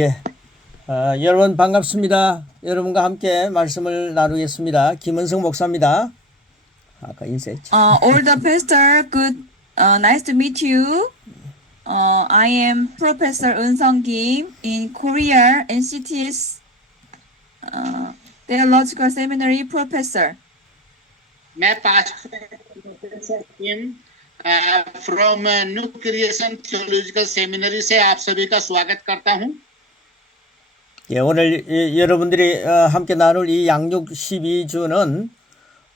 예, 여러분 반갑습니다. 여러분과 함께 말씀을 나누겠습니다. 김은성 목사입니다. 아까 인사했죠. All the pastor, good, nice to meet you. I am Professor Eun Sung Kim in Korea NCT's Theological Seminary professor. मैं pastor Kim from new creation theological seminary से आप सभी का स्वागत करता हूं. 예, 오늘 여러분들이 함께 나눌 이 양육 12주는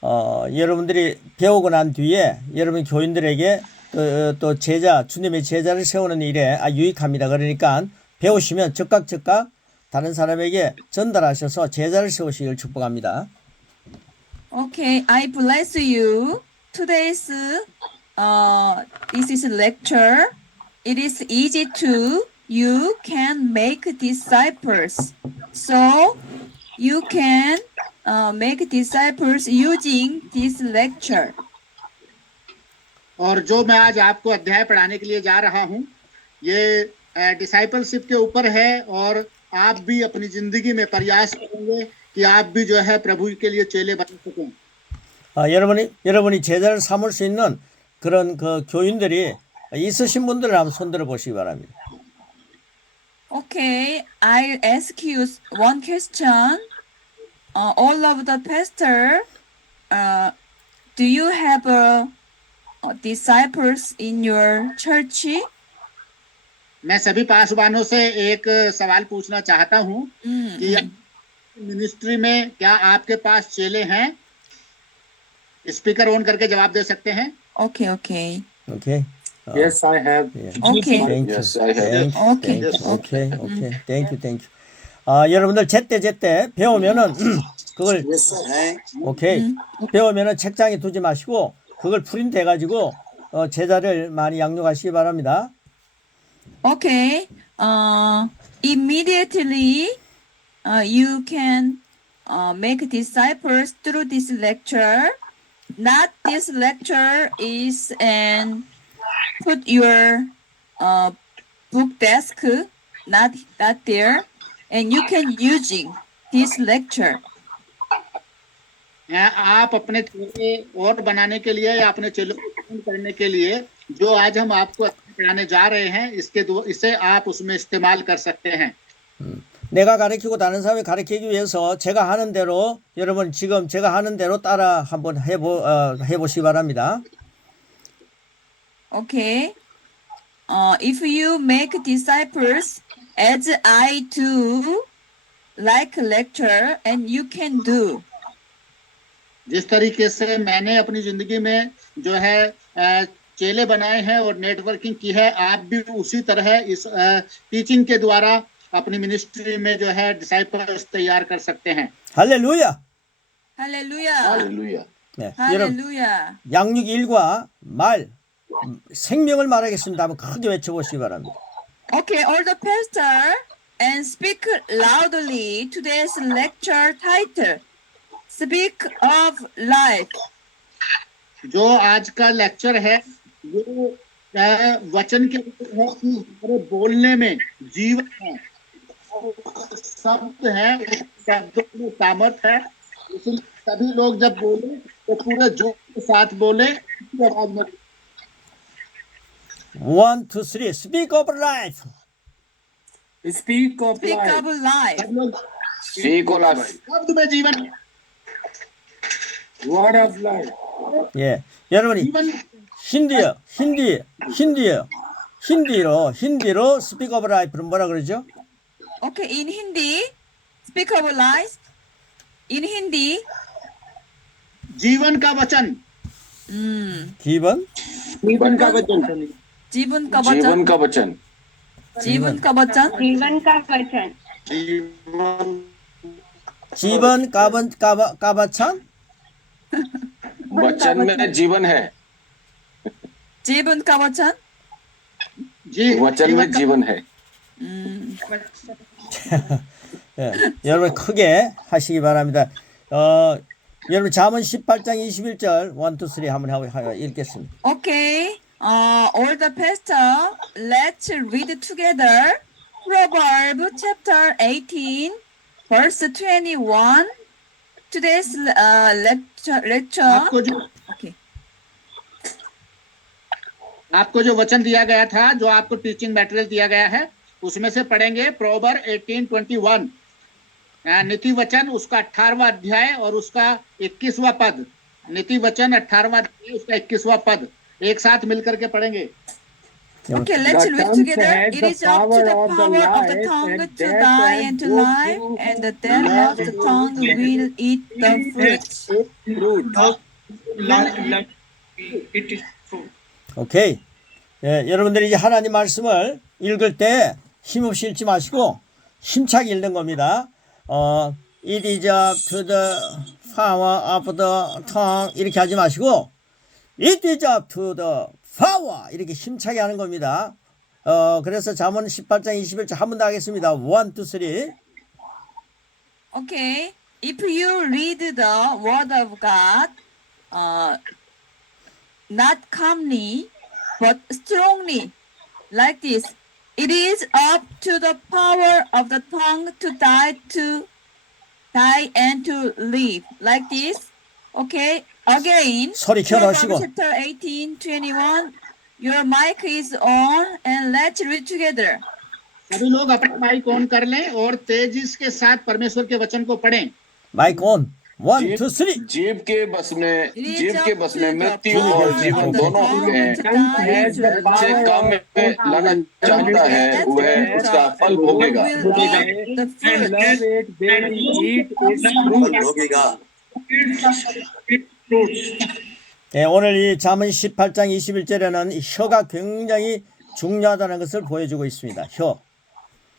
여러분들이 배우고 난 뒤에 여러분 교인들에게 또 제자, 주님의 제자를 세우는 일에 유익합니다. 그러니까 배우시면 즉각 다른 사람에게 전달하셔서 제자를 세우시길 축복합니다. Okay, I bless you. Today's this is lecture. It is easy to you can make disciples. So you can make disciples using this lecture. और जो मैं आज आपको अध्याय पढ़ाने के लिए जा रहा हूं, ये डिसाइपलशिप के ऊपर है और आप भी अपनी जिंदगी में प्रयास करेंगे कि आप भी जो है प्रभु के लिए चेले बन सकें. 여러분이 제자를 삼을 수 있는 그런 그 교인들이 있으신 분들을 한번 손들어 보시기 바랍니다. Okay, I'll ask you one question. All of the pastor, do you have disciples in your church? मैं सभी पासवानों से एक सवाल पूछना चाहता हूं कि मिनिस्ट्री में क्या आपके पास चेले हैं? स्पीकर ऑन करके जवाब दे सकते हैं. Okay. Okay. Yes, I have. Yeah. Okay. Thank you. Yes, I have. Okay. Thank you. 여러분들 제때 배우면은 그걸 Yes, I have. 오케이. 배우면은 책장에 두지 마시고 그걸 프린트 해가지고 제자를 많이 양육하시기 바랍니다. Okay. Immediately, you can make disciples through this lecture. Not this lecture is and put your book desk not there, and you can using this lecture. आप अपने चेले और बनाने के लिए या अपने चेलों को करने के लिए जो आज हम आपको पढ़ाने जा रहे हैं इसे आप उसमें इस्तेमाल कर सकते हैं. 내가 가르치고 다른 사람이 가르치기 위해서 제가 하는 대로 여러분 지금 제가 하는 대로 따라 한번 해보시기 바랍니다. Okay. If you make disciples as I do, like lecture, and you can do. जिस तरीके से मैंने अपनी जिंदगी में जो है चेले बनाए हैं और नेटवर्किंग की है, आप भी उसी तरह इस टीचिंग के द्वारा अपनी मिनिस्ट्री में जो है डिसाइपल्स तैयार कर सकते हैं. 할렐루야. Hallelujah. 네, 여러분 Hallelujah. 양육 일과 말 생명을 말하겠습니다. 한번 크게 외쳐보시기 바랍니다. Okay, all the pastor and speak loudly today's lecture title. Speak of life. जो आज का लेक्चर है ये वचन के ऊपर है कि हमारे बोलने में जीवन है, शब्द है, शब्दों में सामर्थ है. इसलिए सभी लोग जब बोले तो पूरे जोश के साथ बोले, आवाज में. 1, 2, 3 Speak of life. Speak of Speak life. of life. सब लोग Speak of life. शब्द में जीवन, Word of life. 예, 여러분이 जीवन 힌디로 Speak of life는 뭐라 그러죠? Okay, in Hindi, speak of life. In Hindi, जीवन का वचन. 기본 जीवन का वचन. जीवन का जीवन वचन. का वचन. जीवन का वचन. जीवन का वचन. जीवन 까바찬 वचन में जीवन है. जीवन का वचन. वचन में जीवन है. 예, 여러분 크게 하시기 바랍니다. 여러분 잠언 18장 21절 1, 2, 3 한번 읽겠습니다. Okay, all the pastor, let's read together Proverbs chapter 18, verse 21. Today's lecture. Okay. आपको जो वचन दिया गया था, जो आपको टीचिंग मटेरियल दिया गया है, उसमें से पढ़ेंगे प्रोवर्ब 18:21 नीति वचन, उसका 18वां अध्याय और उसका 21वां पद। नीति वचन 18वां अध्याय, उसका 21वां पद एक साथ मिलकर के पढ़ेंगे। Okay, let's read together. It is up to the power of the tongue to die and to life, and the devil of the tongue will eat the fruits. 오케이. 예, 여러분들이 이제 하나님 말씀을 읽을 때 힘없이 읽지 마시고 힘차게 읽는 겁니다. It is up to the power of the tongue 이렇게 하지 마시고 It is up to the power 이렇게 힘차게 하는 겁니다. 그래서 잠언 18장 21절 한 번 더 하겠습니다. 1, 2, 3. Okay, if you read the word of God, not calmly, but strongly, like this, it is up to the power of the tongue to die and to live, like this. Okay, again, 소리 켜놓으시고. Proverbs chapter 18:21. Your mic is on, and let's read together. सभी लोग अपना mic on कर लें और तेजी के साथ परमेश्वर के वचन को पढ़ें। 마이크 온. 1, 2, 3. जीव के बस में मृत्यु और जीवन दोनों होते हैं। जिसे काम में लाना चाहता है वह उसका फल भोगेगा। 예, 오늘 이 잠언 18장 21절에는 혀가 굉장히 중요하다는 것을 보여주고 있습니다. 혀.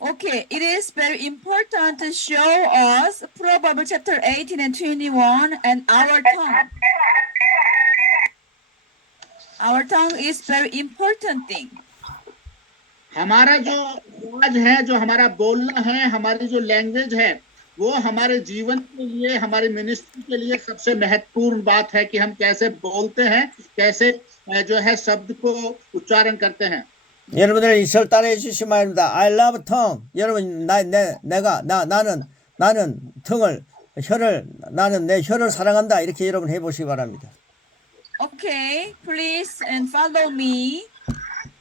Okay, it is very important to show us Proverbs chapter 18 and 21 and our tongue. Our tongue is very important thing. हमारा जो आवाज है, जो हमारा बोलना है, हमारी जो लैंग्वेज है, वो हमारे जीवन के लिए, हमारे मिनिस्ट्री के लिए सबसे महत्वपूर्ण बात है कि हम कैसे बोलते हैं, कैसे जो है शब्द को उच्चारण करते हैं। 여러분들 이절 따라해 주시기 바랍니다. I love tongue. 여러분 나는 나는 내 혀를 사랑한다. 이렇게 여러분 해 보시기 바랍니다. Okay, please and follow me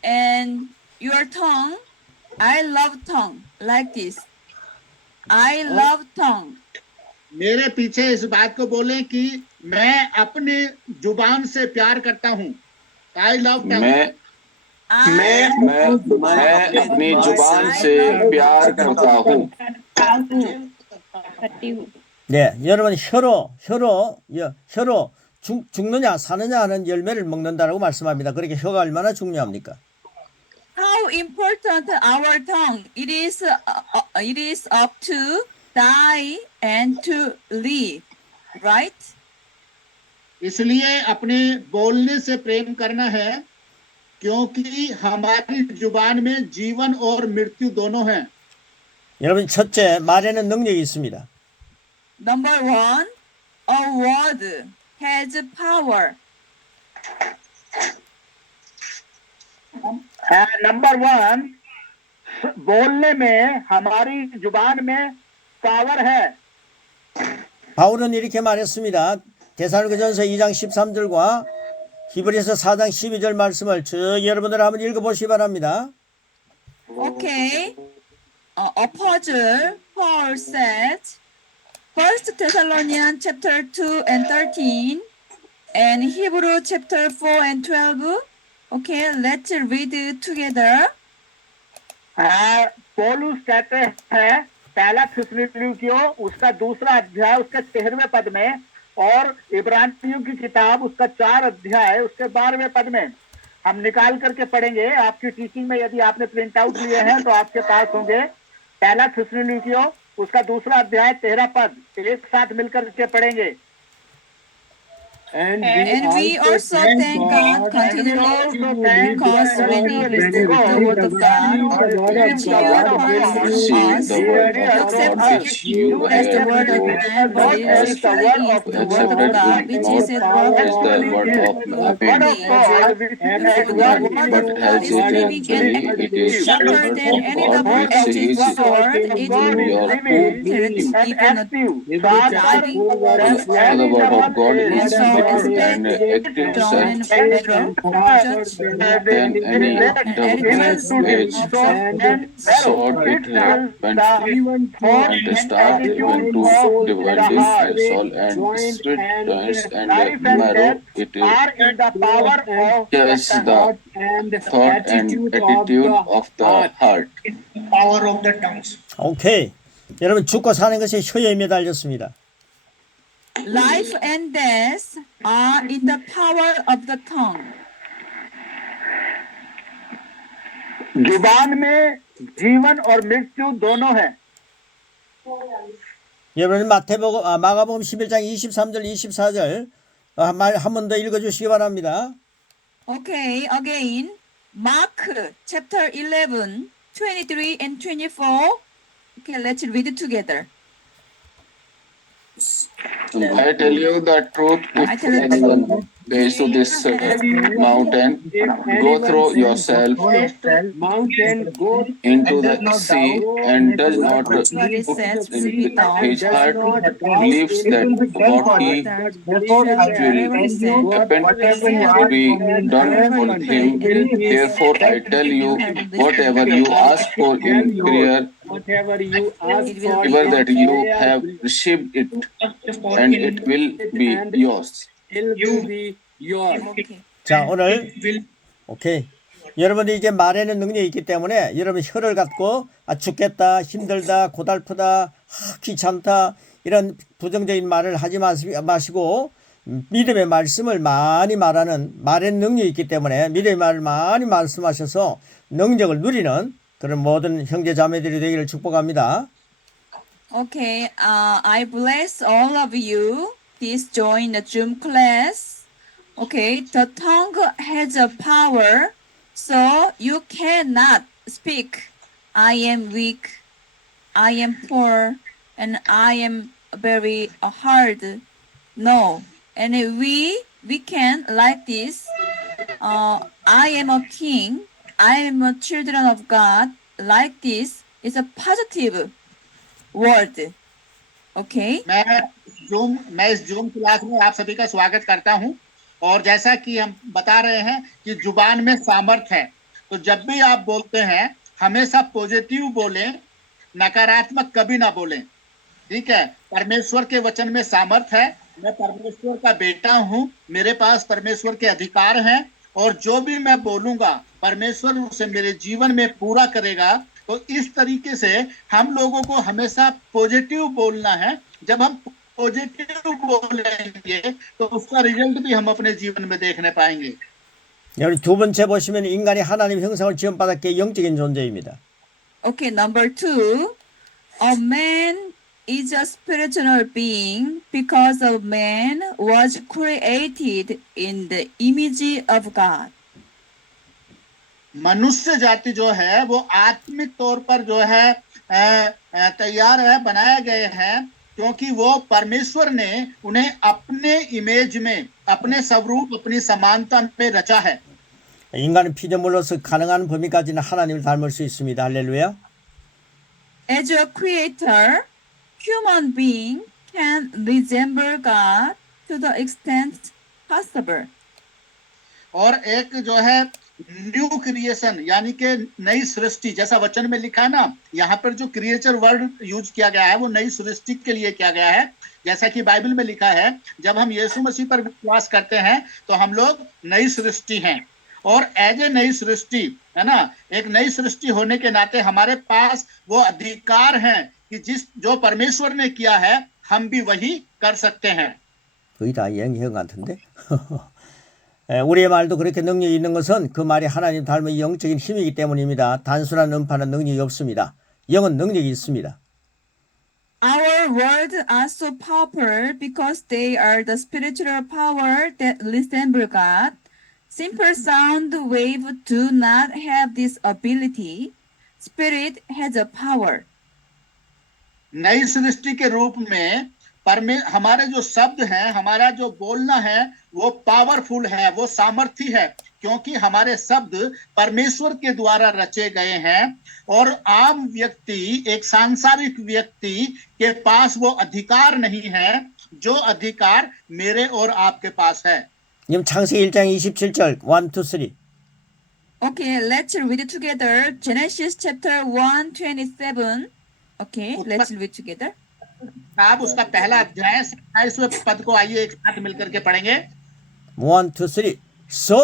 and your tongue. I love tongue like this. I love tongue. मेरे पीछे इस बात को बोलें कि मैं अपनी जुबान से प्यार करता हूँ। I love tongue. मैं अपनी जुबान से प्यार करता हूँ। 네, 여러분 혀로 죽느냐 사느냐 하는 열매를 먹는다라고 말씀합니다. 그렇게 혀가 얼마나 중요합니까? How important our tongue. It is up to die and to live, right? इसलिए अपने बोलने से प्रेम करना है, क्योंकि हमारी जुबान में जीवन और मृत्यु दोनों हैं। 여러분 첫째, 말에는 능력이 있습니다. Number one, a word has power. Number one, बोलने में हमारी जुबान में पावर है। 바울은 이렇게 말했습니다. 데살로니가전서 2장 13절과 히브리서 4장 12절 말씀을 여러분들 한번 읽어보시기 바랍니다. Okay, Apostle Paul said, 1 Thessalonians chapter 2 and 13, and Hebrew chapter 4 and 12. Okay, let's read it together. पौलुस कहते हैं पहला थिस्सलुनीकियों उसका दूसरा अध्याय उसके 13वें पद में, और इब्रानियों की किताब उसका 4 अध्याय उसके 12वें पद में हम निकाल करके पढ़ेंगे। आपकी टीचिंग में यदि आपने प्रिंट आउट लिए हैं तो आपके पास होंगे। पहला थिस्सलुनीकियों उसका दूसरा अध्याय 13 पद एक साथ मिलकर के पढ़ेंगे। And we also thank God continually because when we receive the word of God, which you heard See from us, the word you of accept God it which you as the have word of heard man, but from it us. actually is the word of Accepted God, it which not is at work as the word of to men, me. For the word but of God as is it living and actually it is the sharper word than of any God which double-edged says sword. It to your penetrates even dividing so the word of God and is so sharper and expect active down and such marrow, judge than any and double-edged of the sword. It went and start even to dividing and soul and spirit, joints and marrow. It judges the thought and attitude of the heart. power of the tongues. 오케이. 여러분 죽고 사는 것이 혀에 매달렸습니다. life and death are in the power of the tongue. जुबान में जीवन और मृत्यु दोनों है। 여러분 마가복음 11장 23절 24절 한 번 더 읽어주시기 바랍니다. Okay, again, Mark chapter 11, 23 and 24. Okay, let's read it together. I tell you the truth, I if tell you the anyone says to this mountain, go throw yourself Mountain go into the sea, and does not what it says will be in done. his heart believes that what he Whatever he said, happen to be done for him. Therefore, I tell you, whatever you ask for in prayer, whatever you ask it will for, be remember done. that you have received it, and it will be yours. it will be yours. Okay. 자, 오늘 오케이. 여러분이 이제 말에는 능력이 있기 때문에 여러분 혀를 갖고 죽겠다, 힘들다, 고달프다, 귀찮다 이런 부정적인 말을 하지 마시고 믿음의 말씀을 많이 말하는 말의 능력이 있기 때문에 믿음의 말을 많이 말씀하셔서 능력을 누리는 그런 모든 형제 자매들이 되기를 축복합니다. Okay, I bless all of you. Please join the Zoom class. Okay, the tongue has a power, so you cannot speak. I am weak, I am poor, and I am very hard. No, and we can like this. I am a king. I am a children of God. Like this is a positive word. Okay. मैं इस zoom class में आप सभी का स्वागत करता हूं और जैसा कि हम बता रहे हैं कि जुबान में सामर्थ्य है, तो जब भी आप बोलते हैं हमेशा पॉजिटिव बोलें, नकारात्मक कभी ना बोलें। ठीक है, परमेश्वर के वचन में सामर्थ्य है। मैं परमेश्वर का बेटा हूं, मेरे पास परमेश्वर के अधिकार हैं और जो भी मैं बोलूंगा परमेश्वर उसे मेरे जीवन में पूरा करेगा। तो इस तरीके से हम लोगों को हमेशा पॉजिटिव बोलना है। जब हम पॉजिटिव बोलेंगे तो उसका रिजल्ट भी हम अपने जीवन में देखने पाएंगे। 여러분 두 번째 보시면 인간이 하나님 형상을 지음받았기에 영적인 존재입니다. Okay, number 2, a man is a spiritual being because a man was created in the image of God. मनुष्य जाति जो है वो आत्मिक तौर पर जो है तैयार है, बनाए गए हैं, क्योंकि वो परमेश्वर ने उन्हें अपने इमेज में, अपने स्वरूप, अपनी समानता में रचा है। 인간은 피조물로서 가능한 범위까지는 하나님을 닮을 수 있습니다. 할렐루야. As a creator, human being can resemble God to the extent possible. और एक जो है न्यू क्रिएशन यानी कि नई सृष्टि, जैसा वचन में लिखा है ना, यहाँ पर जो क्रिएचर वर्ड यूज किया गया है वो नई सृष्टि के लिए किया गया है। जैसा कि बाइबल में लिखा है, जब हम यीशु मसीह पर विश्वास करते हैं तो हम लोग नई सृष्टि हैं। और एज ए नई सृष्टि है ना, एक नई सृष्टि होने के नाते हमारे पास वो अधिकार हैं कि जो परमेश्वर ने किया है हम भी वही कर सकते हैं। 거의 다 얘기한 것 같은데. 우리의 말도 그렇게 능력이 있는 것은 그 말이 하나님 닮은 영적인 힘이기 때문입니다. 단순한 음파는 능력이 없습니다. 영은 능력이 있습니다. Our words are so powerful because they are the spiritual power that resemble God. Simple sound waves do not have this ability. Spirit has a power. नई सृष्टि के रूप में हमारे जो शब्द हैं, हमारा जो बोलना है, वो पावरफुल है, वो सामर्थी है, क्योंकि हमारे शब्द परमेश्वर के द्वारा रचे गए हैं और आम व्यक्ति, एक सांसारिक व्यक्ति के पास वो अधिकार नहीं है जो अधिकार मेरे और आपके पास है। 지금 창세기 1장 27절 1, 2, 3. Okay, let's read it together. Genesis chapter 1:27. Okay, let's read together. आप उसका पहला अध्याय 27वें पद को आइए एक साथ मिलकर के पढ़ेंगे। 1, 2, 3. So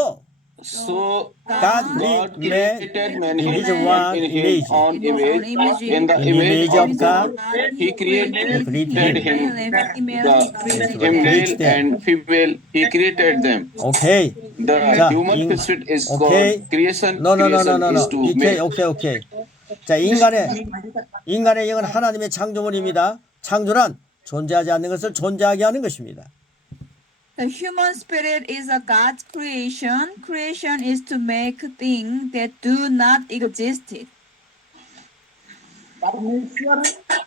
So God God made created man in his in own his image. own image. In the In image of God, He created created him. The created male them. and female, He created them. 오케이. The 자, human spirit is 오케이. called creation. No. Creation is to make. 오케이. 자, 인간의 영은 하나님의 창조물입니다. 창조란 존재하지 않는 것을 존재하게 하는 것입니다. The human spirit is a God's creation. Creation is to make things that do not exist. परमेश्वर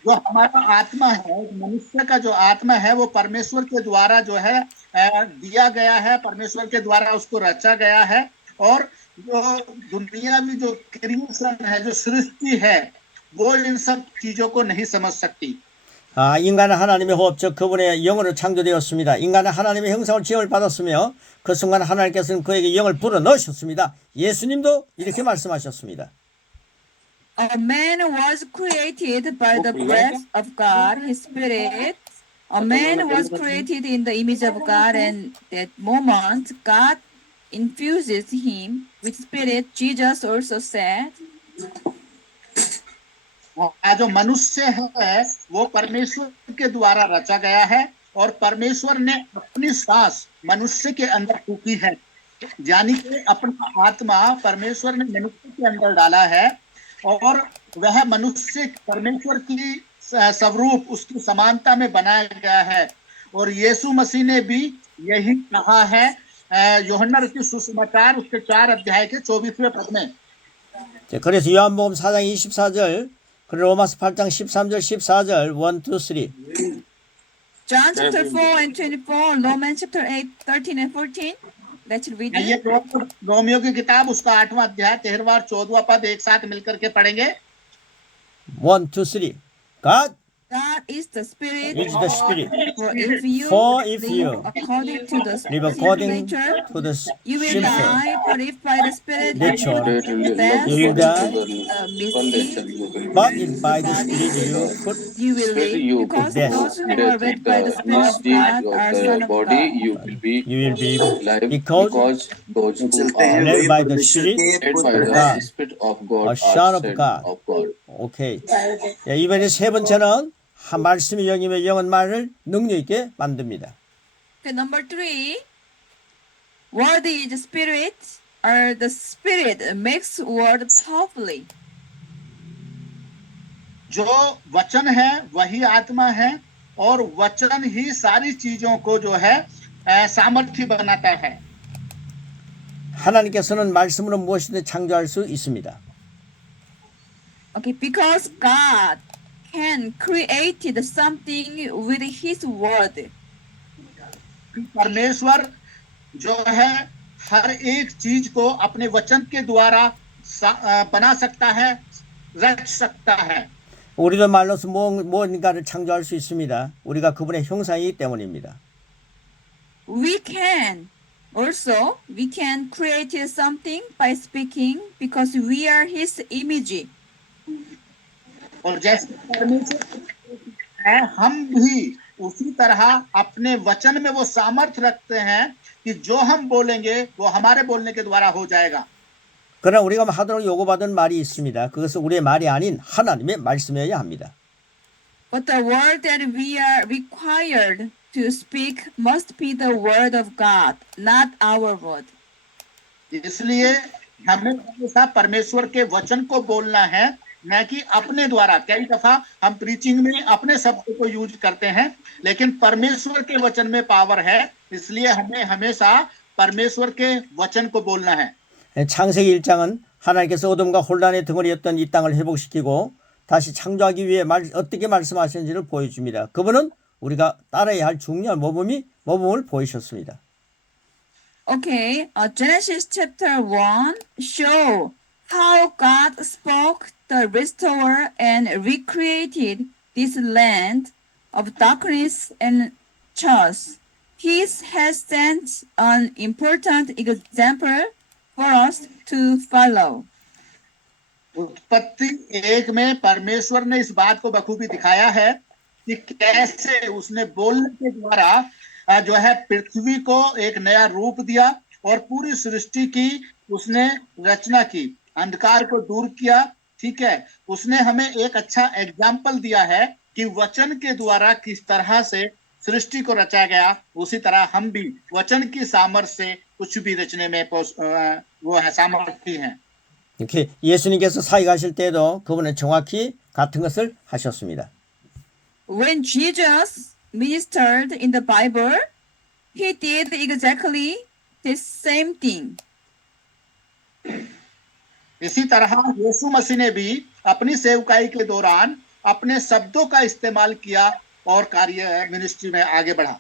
जो हमारा आत्मा है, मनुष्य का जो आत्मा है, वो परमेश्वर के द्वारा जो है दिया गया है, परमेश्वर के द्वारा उसको रचा गया है और जो दुनिया में जो क्रिएशन है, जो सृष्टि है, वो इन सब चीजों को नहीं समझ सकती। 인간은 하나님의 호흡적 그분의 영으로 창조되었습니다. 인간은 하나님의 형상을 지음을 받았으며 그 순간 하나님께서는 그에게 영을 불어 넣으셨습니다. 예수님도 이렇게 말씀하셨습니다. A man was created by the breath of God, His Spirit. A man was created in the image of God, and that moment God infuses him with Spirit. Jesus also said, जो मनुष्य है वो परमेश्वर के द्वारा रचा गया है और परमेश्वर ने अपनी सांस मनुष्य के अंदर फूकी है, यानी कि अपना आत्मा परमेश्वर ने मनुष्य के अंदर डाला है और वह मनुष्य परमेश्वर की स्वरूप, उसकी समानता में बनाया गया है। और यीशु मसीह ने भी यही कहा है यूहन्ना रचित सुसमाचार उसके 4 अध्याय के 24वें पद में। 그래서 요한복음 4장 24절, 그리고 로마서 8장 13절 14절 1, 2, 3. John chapter 4 and 24, Romans chapter 8, 13 and 14. Let's read ये it. रोमियो की किताब उसका 8वां अध्याय 13वां और 14वां पद एक साथ मिलकर के पढ़ेंगे। 1, 2, 3. God is the Spirit. is the Spirit. For if you live according to the Live according nature, to the you will sinful die. But if by the Spirit nature, you will die. But if by the Spirit you put you will live. Because death. those who are led by the Spirit of God are sons of body, God. you will be you will be alive because those who are led by the Spirit led by of the God. Spirit of God A are son of sons God. of God. 오케이. 예, 이번에 세 번째는 한 말씀이 영이며 영은 말을 능력 있게 만듭니다. Okay, number 3. Word is Spirit, or the Spirit makes word powerfully. जो वचन है वही आत्मा है और वचन ही सारी चीजों को जो है सामर्थ्य बनाता है। 하나님께서는 말씀으로 무엇이든 창조할 수 있습니다. Okay, because God can create something with His word. परमेश्वर जो है हर एक चीज को अपने वचन के द्वारा बना सकता है, रच सकता है। 우리도 말로서 무언가를 창조할 수 있습니다. 우리가 그분의 형상이기 때문입니다. We can create something by speaking because we are His image. और जैसे परमेश्वर है, हम भी उसी तरह अपने वचन में वो सामर्थ्य रखते हैं कि जो हम बोलेंगे वो हमारे बोलने के द्वारा हो जाएगा। 그러나 우리가 하도록 요구받은 말이 있습니다. 그것은 우리의 말이 아닌 하나님의 말씀이어야 합니다. But the word that we are required to speak must be the word of God, not our word. इसलिए हमें हमेशा परमेश्वर के वचन को बोलना है न कि अपने द्वारा। कई दफा हम प्रीचिंग में अपने शब्द को यूज करते हैं, लेकिन परमेश्वर के वचन में पावर है, इसलिए हमें हमेशा परमेश्वर के वचन को बोलना है। 창세기 1장은 하나님께서 어둠과 혼란의 덩어리였던 이 땅을 회복시키고 다시 창조하기 위해 어떻게 말씀하시는지를 보여줍니다. 그분은 우리가 따라야 할 중요한 모범을 보이셨습니다. Okay, Genesis chapter 1 show how God spoke the restorer and recreated this land of darkness and chaos. He has sent an important example for us to follow. उत्पत्ति 1 में परमेश्वर ने इस बात को बखूबी दिखाया है कि कैसे उसने बोलने के द्वारा जो है पृथ्वी को एक नया रूप दिया और पूरी सृष्टि की उसने रचना की, अंधकार को दूर किया। ठीक है, उसने हमें एक अच्छा एग्जाम्पल दिया है कि वचन के द्वारा किस तरह से सृष्टि को रचा गया, उसी तरह हम भी वचन की सामर्थ्य से कुछ भी रचने में वो है सामर्थ्य हैं। 이렇게 예수님께서 사역하실 때도 그분은 정확히 같은 것을 하셨습니다. When Jesus ministered in the Bible, he did exactly the same thing. इसी तरह यीशु मसीह ने भी अपनी सेवकाई के दौरान अपने शब्दों का इस्तेमाल किया और कार्य मिनिस्ट्री में आगे बढ़ा।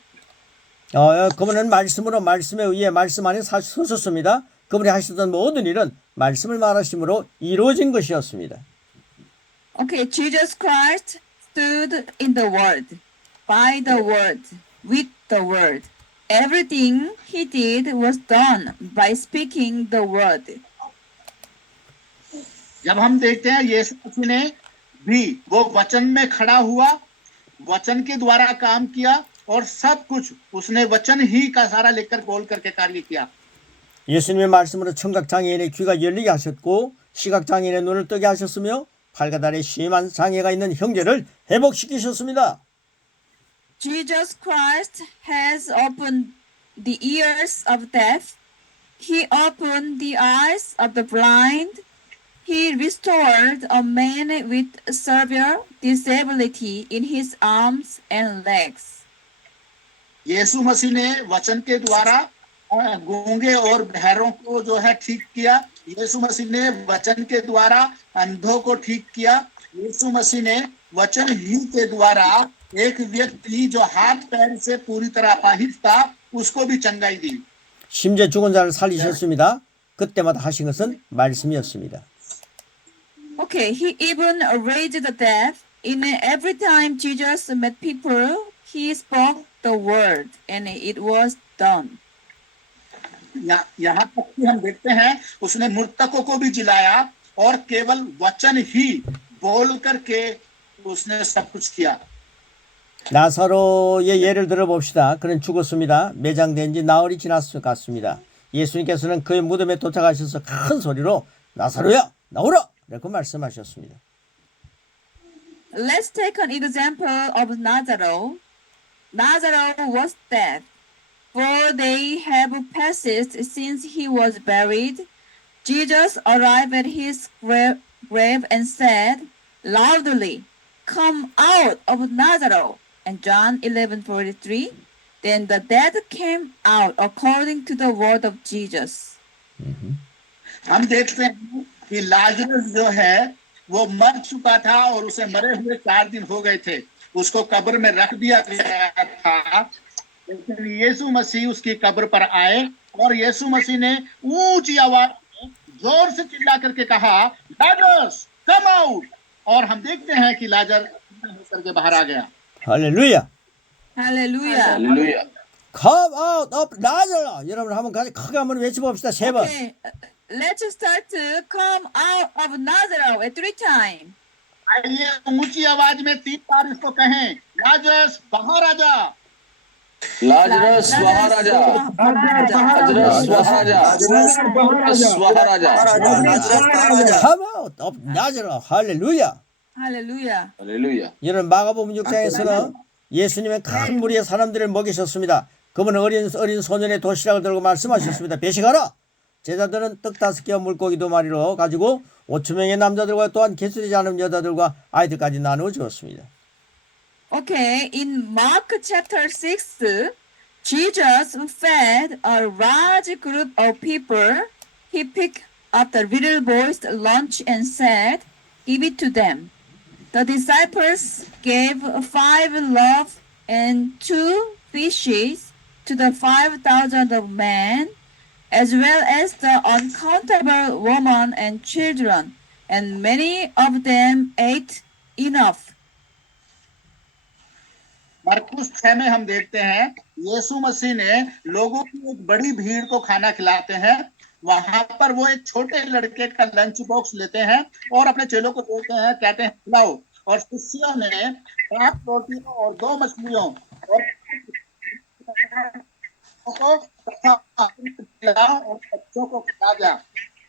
그분은 말씀에 의해 말씀 안에 서셨습니다. 그분이 하시던 모든 일은 말씀을 말하심으로 이루어진 것이었습니다. Okay, Jesus Christ stood in the Word, by the Word, with the Word. Everything he did was done by speaking the Word. जब हम देखते हैं यीशु मसीह ने भी वो वचन में खड़ा हुआ, वचन के द्वारा काम किया और सब कुछ उसने वचन ही का सारा लेकर बोल करके कार्य किया। 예수님의 말씀으로 청각장애인의 귀가 열리게 하셨고 시각장애인의 눈을 뜨게 하셨으며 팔과 다리에 심한 장애가 있는 형제를 회복시키셨습니다. Jesus Christ has opened the ears of deaf. He opened the eyes of the blind. He restored a man with severe disability in his arms and legs. यीशु मसीह ने वचन के द्वारा गूंगे और बहरों को जो है ठीक किया। यीशु मसीह ने वचन के द्वारा अंधों को ठीक किया। यीशु मसीह ने वचन ही के द्वारा एक व्यक्ति जो हाथ पैर से पूरी तरह अपाहिज था उसको भी चंगाई दी। 심지어 죽은 자를 살리셨습니다. 그때마다 하신 것은 말씀이었습니다. Okay, he even raised the deaf. In every time Jesus met people, he spoke the word and it was done. यहाँ तक कि हम देखते हैं उसने मृतकों को भी जिलाया और केवल वचन ही बोल करके उसने सब कुछ किया। 나사로의 예를 들어봅시다. 그는 죽었습니다. 매장된 지 나흘이 지났습니다. 예수님께서는 그의 무덤에 도착하셔서 큰 소리로 나사로야 나오라! 이렇게 말씀하셨습니다. Let's take an example of Lazarus. Lazarus was dead, for they have passed since he was buried. Jesus arrived at his grave and said loudly, "Come out of Nazareth." And John 11:43. Then the dead came out according to the word of Jesus. हम देखते हैं कि Lazarus जो है वो मर चुका था और उसे मरे हुए 4 दिन हो गए थे। उसको कब्र में रख दिया गया था, लेकिन यीशु मसीह उसकी कब्र पर आए और यीशु मसीह ने ऊंची आवाज में जोर से चिल्ला करके कहा, लाजरस कम आउट। और हम देखते हैं कि लाजर करके बाहर आ गया। 할렐루야! Hallelujah. Hallelujah. Come out of Lazarus! 여러분 한번 크게 한번 외쳐봅시다. 3번. Okay, let's start to come out of Nazareth at 3 times. आइए ऊंची आवाज में 3 बार इसको कहें, लाजरस बाहर आ जा। Lazarus बाहर आ जा। Lazarus बाहर आ जा। Lazarus बाहर आ जा। Come out of Lazarus! 할렐루야! Hallelujah. Hallelujah. 여러분 마가복음 6장에서는 예수님은 큰 무리의 사람들을 먹이셨습니다. 그분은 어린 소년의 도시락을 들고 말씀하셨습니다. 배식하라! 제자들은 떡 5개와 물고기 2마리로 가지고 5,000명의 남자들과 또한 개수되지 않은 여자들과 아이들까지 나누어 주었습니다. Okay, in Mark chapter 6, Jesus fed a large group of people. He picked up the little boys' lunch and said, "Give it to them." The disciples gave 5 loaves and 2 fishes to the 5,000 of men, as well as the uncountable women and children, and many of them ate enough. मरकुस 6 में हम देखते हैं यीशु मसीह ने लोगों की एक बड़ी भीड़ को खाना खिलाते हैं। वहां पर वो एक छोटे लड़के का लंच बॉक्स लेते हैं और अपने चेलों को देते हैं, कहते हैं खिलाओ। और शिष्यों ने 5 रोटियों और 2 मछलियों और खिलाओ और बच्चों को खिला दिया।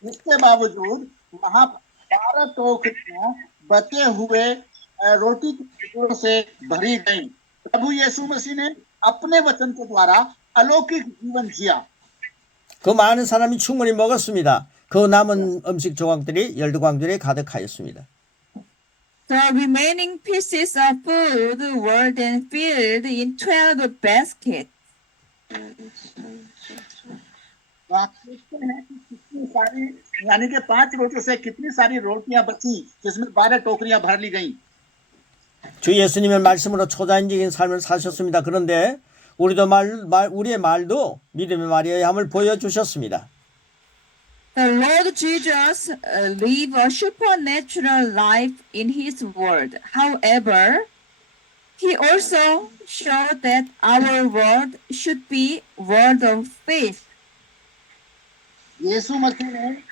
इसके बावजूद वहां 12 टोकरियां बचे हुए रोटी की टुकड़ों से भरी गई। प्रभु यीशु मसीह ने अपने वचन के द्वारा अलौकिक जीवन जिया। 그 많은 사람이 충분히 먹었습니다. 그 남은 음식 조각들이 12광들에 가득하였습니다. The remaining pieces of food were then filled in 12 baskets. वहाँ देखते हैं कि कितनी सारी, यानी कि 5 रोटियों से कितनी सारी रोटियां बची, जिसमें 12 टोकरियां भर ली गईं। 주 예수님의 말씀으로 초자연적인 삶을 사셨습니다. 그런데 우리도 우리의 말도 믿음의 말이어야 함을 보여주셨습니다. The Lord Jesus lived a supernatural life in His word. However, He also showed that our word should be word of faith. यीशु मसीह ने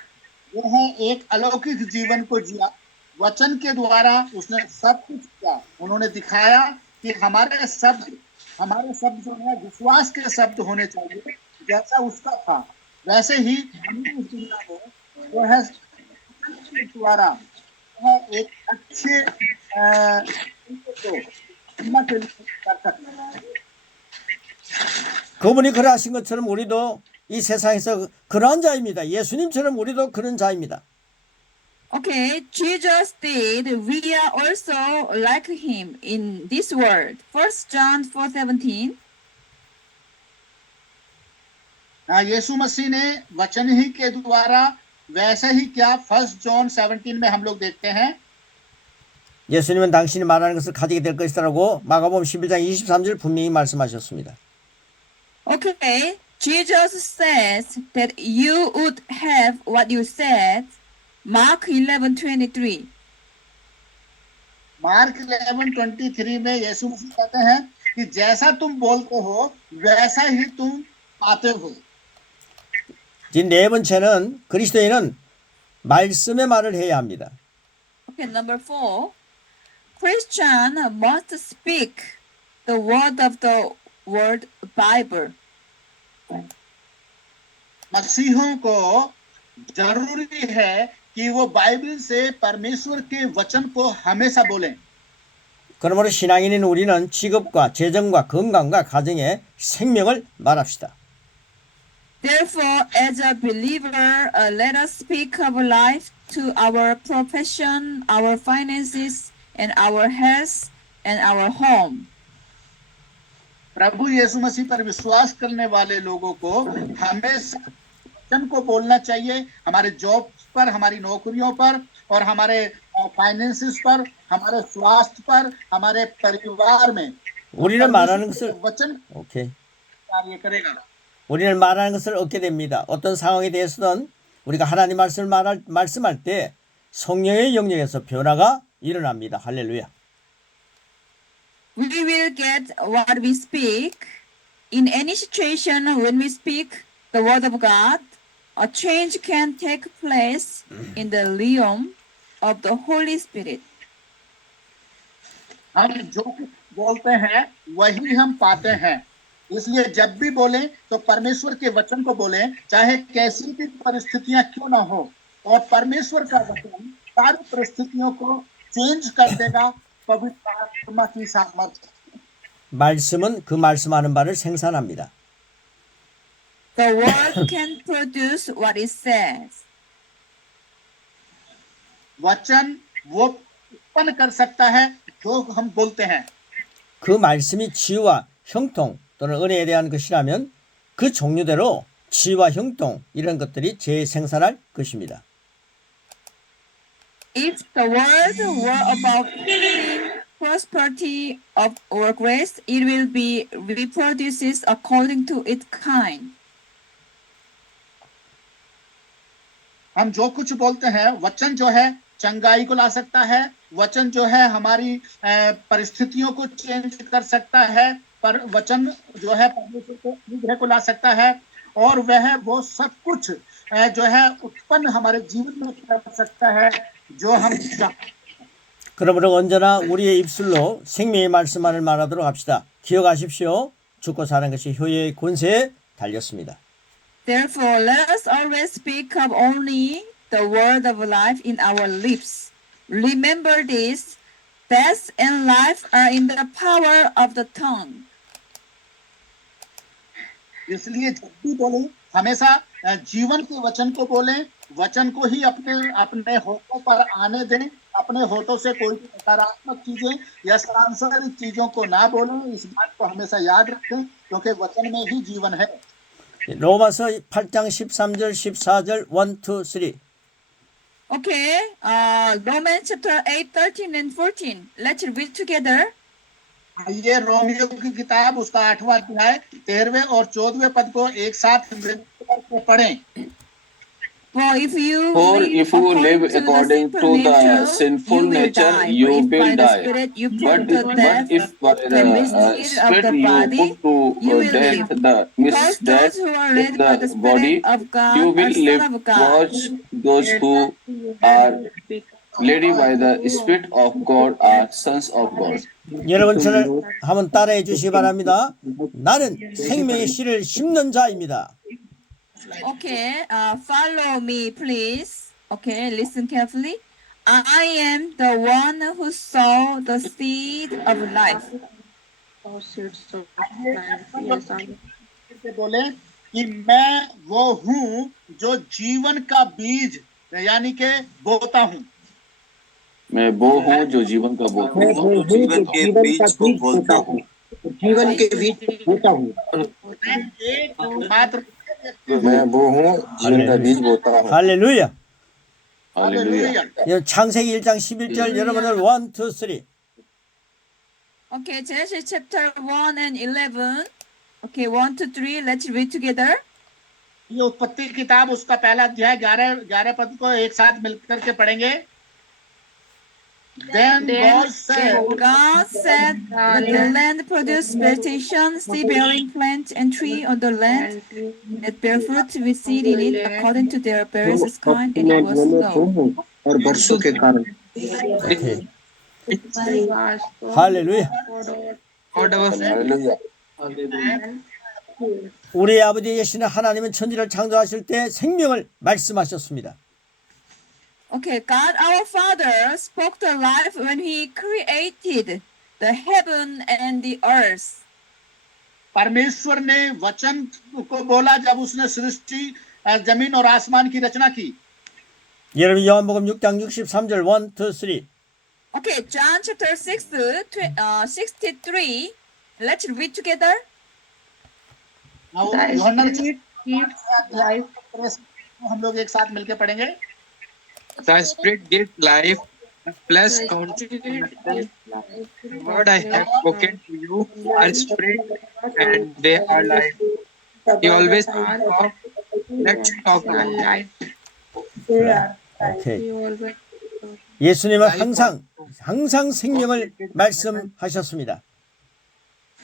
यह एक अलौकिक जीवन को जिया। वचन के द्वारा उसने सब कुछ किया। उन्होंने दिखाया कि हमारे शब्द जो है विश्वास के शब्द होने चाहिए। जैसा उसका था वैसे ही हमें इस दुनिया में जो है के द्वारा एक अच्छे कर सकते हैं। 그분이 그러하신 것처럼 우리도 이 세상에서 그러한 자입니다. 예수님처럼 우리도 그런 자입니다. Okay, Jesus did. We are also like Him in this world. 1 John 4:17. यीशु मसीह ने वचन ही के द्वारा वैसे ही क्या 1 जॉन 17 में हम लोग देखते हैं। 예수님은 당신이 말하는 것을 가지게 될 것이라고 마가복음 11장 23절 분명히 말씀하셨습니다. Okay, Jesus says that you would have what you said. Mark 11:23. Mark 11:23 में यीशु मसीह कहते हैं कि जैसा तुम बोलते हो वैसा ही तुम पाते हो। 이제 네 번째는 그리스도인은 말씀의 말을 해야 합니다. Okay, number 4. Christian must speak the word of the word Bible. मसीहों को जरूरी है कि वो बाइबल से परमेश्वर के वचन को हमेशा बोलें। 그러므로 신앙인인 우리는 직업과 재정과 건강과 가정의 생명을 말합시다. Therefore, as a believer, let us speak of life to our profession, our finances, and our health, and our home. प्रभु यीशु मसीह पर विश्वास करने वाले लोगों को हमेशा वचन को बोलना चाहिए। हमारे जॉब पर, हमारी नौकरियों पर और हमारे फाइनेंसेस पर, हमारे स्वास्थ्य पर, हमारे परिवार में 우리는 말하는 것을 वचन 오케이. कार्य करेगा। 우리는 말하는 것을 얻게 됩니다. 어떤 상황에 대해서는 우리가 하나님 말씀을 말씀할 때 성령의 영역에서 변화가 일어납니다. 할렐루야. We will get what we speak. In any situation, when we speak the word of God, a change can take place in the realm of the Holy Spirit. हम जो कुछ बोलते हैं वही हम पाते हैं। इसलिए जब भी बोलें तो परमेश्वर के वचन को बोलें, चाहे कैसी भी परिस्थितियां क्यों ना हो। और परमेश्वर का वचन सारी परिस्थितियों को चेंज कर देगा पवित्र आत्मा की सामर्थ्य। 말씀은 그 말씀하는 바를 생산합니다. The word can produce what it says. वचन वो उत्पन्न कर सकता है जो हम बोलते हैं. 그 말씀이 지혜와 형통 또는 은혜에 대한 것이라면 그 종류대로 지혜와 형통 이런 것들이 재생산할 것입니다. If the word were about healing, prosperity, or grace, it will be reproduces according to its kind. हम जो कुछ बोलते हैं वचन जो है चंगाई को ला सकता है. वचन जो है हमारी परिस्थितियों को चेंज कर सकता है. पर वचन जो है परमेश्वर को अनुग्रह को ला सकता है और वह वो सब कुछ जो है उत्पन्न हमारे जीवन में कर सकता है जो हम चाहते हैं. 그러므로 언제나 우리의 입술로 생명의 말씀만을 말하도록 합시다. 기억하십시오. 죽고 사는 것이 효의 권세에 달렸습니다. Therefore, let us always speak of only the word of life in our lips. Remember this, death and life are in the power of the tongue. इसलिए जब भी बोले हमेशा जीवन के वचन को बोलें. वचन को ही अपने होठों पर आने दें. अपने होठों से कोई भी नकारात्मक चीजें या सांसारिक चीजों को ना बोलें. इस बात को हमेशा याद रखें क्योंकि वचन में ही जीवन है. 로마서 8장 13절 14절 1, 2, 3 Okay, Romans chapter 8, 13 and 14. Let's read together. ये रोमियो की किताब उसका 8वां अध्याय 13वें और 14वें पद को एक साथ मिलकर पढ़ें. For if you For if you live according to the sinful nature, you will die. But if by the Spirit you put to death the means that in the body, you will live. Watch those who are led by the Spirit of God are sons of God. 여러분 저를 한번 따라해 주시기 바랍니다. 나는 생명의 씨를 심는 자입니다. Okay, follow me, please. Okay, listen carefully. I am the one who sow the seed of life. बोले कि मैं वो हूँ जो जीवन का बीज यानी के बोता हूँ. मैं वो हूँ जो जीवन का बोता हूँ. जीवन के बीज को बोलता हूँ. जीवन के बीज बोता हूँ. मात्र मैं वो हूँ जीवन का बीज बोता हूँ. 할렐루야. Hallelujah. 창세기 1장 11절 여러분들 1, 2, 3 Okay, Genesis chapter 1 and 11. Okay, 1 to 3. Let's read together. ये उत्पत्ति किताब उसका पहला अध्याय 11 पद को एक साथ मिलकर के पढ़ेंगे. Then God said that the land produced vegetation, seed-bearing plant, and tree on the land that bear fruit with seed in it according to their various kind, and it was so. और वर्षों के कारण 오케이. 할렐루야. Hallelujah. 우리 아버지 되시는 하나님은 천지를 창조하실 때 생명을 말씀하셨습니다. Okay, God our Father spoke to life when He created the heaven and the earth. परमेश्वर ने वचन को बोला जब उसने सृष्टि जमीन और आसमान की रचना की. 여러분 요한복음 6장 63절 1, 2, 3 Okay, John chapter 6, 63. Let's read together. यूहन्ना हम लोग एक साथ मिलकर पढ़ेंगे. The Spirit gives life, flesh counted. Word I have spoken to you are spirit and they are life. He always talk, let's talk life. 오케이. 예수님은 항상 생명을 말씀하셨습니다.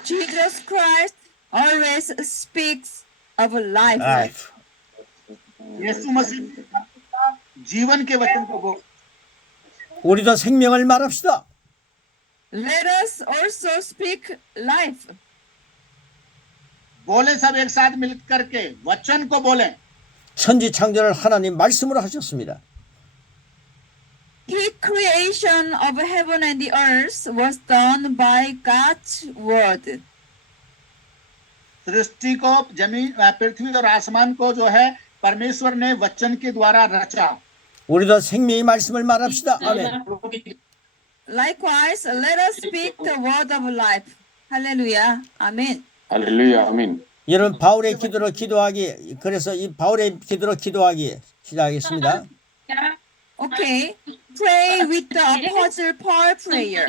Jesus Christ always speaks of life. 아이고. यीशु मसीह जीवन के वचन को बोल. 우리도 생명을 말합시다. Let us also speak life. बोले सब एक साथ मिलकर के वचन को बोलें. 천지 창조를 하나님 말씀으로 하셨습니다. The creation of heaven and the earth was done by God's word. सृष्टि को जमीन पृथ्वी और आसमान को जो है परमेश्वर ने वचन के द्वारा रचा। 우리도 생명의 말씀을 말합시다. 아멘. Likewise, let us speak the word of life. Hallelujah. Amen. Hallelujah. Amen. 여러분 바울의 기도로 기도하기 그래서 이 바울의 기도로 기도하기 시작하겠습니다. Okay. Pray with the Apostle Paul prayer.